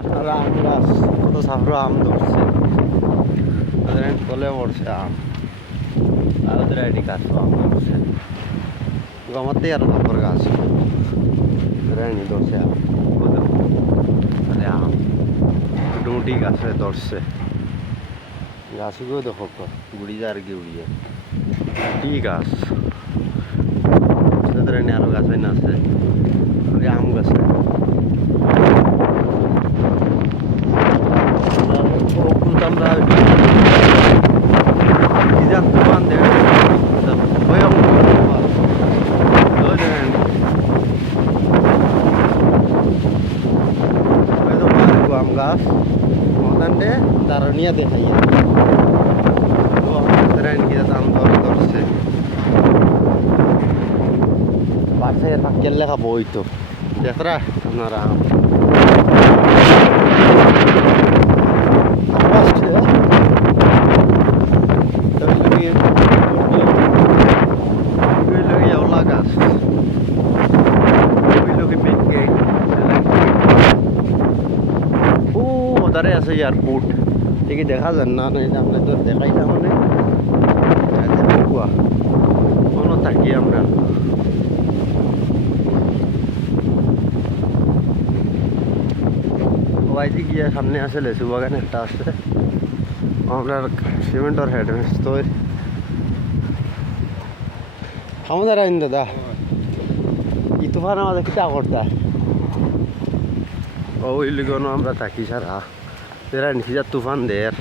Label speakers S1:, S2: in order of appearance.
S1: আপনারা আম গাছ কত সাফরো আম ধরছে। ওদের তলে পড়ছে আম। আর ওদের আইডি গাছ আম ধরছে। গমাতে আর নম্বর গাছ। রানি ধরছে আম। আরে আম। ডুমটি গাছে ধরছে। গাছগুলো দেখো গুড়ি যা আর কি উড়িয়ে। কি গাছ? ওদের রানি আরও গাছ আছে আম গাছে। আমরা ইজাত তুফান দেয় ভয়ঙ্কর তুফান ওই দেখেন ওই তো পারবো আম গাছ মতানটে তার নিয়ে দেখাইয়া ও আমাদের কি আম ধরে ধরছে বাসায় পাকের লেখা বই তো দেখরা আপনারা ওদারে আছে এয়ারপোর্ট ঠিকই দেখা যান না না আমরা তো দেখাই না মানে দেখুয়া কোনো থাকি আমরা ওয়াইজি গিয়ে সামনে আছে লেসু বাগান একটা আছে আপনার সিমেন্টর হেড তো আমাদের আইন দাদা। ই তুফান আমাদের কি কিতা করতে? ওই লিগন আমরা থাকি সারা। এরা নিজের তুফান দের